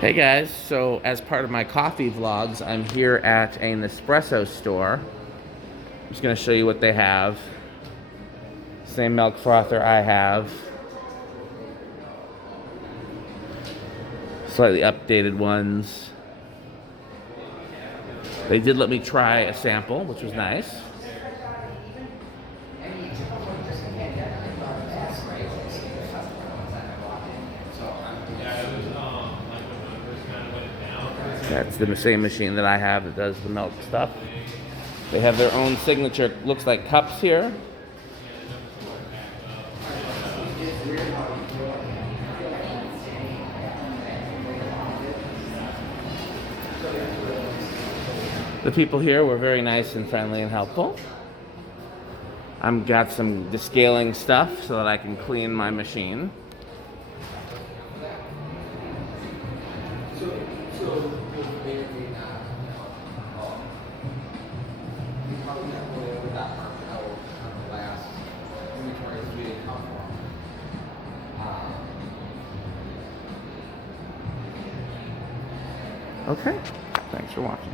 Hey guys, so as part of my coffee vlogs, I'm here at a Nespresso store. I'm just gonna show you what they have. Same milk frother I have. Slightly updated ones. They did let me try a sample, which was nice. That's the same machine that I have that does the milk stuff. They have their own signature, looks like cups here. The people here were very nice and friendly and helpful. I've got some descaling stuff so that I can clean my machine. Okay, thanks for watching.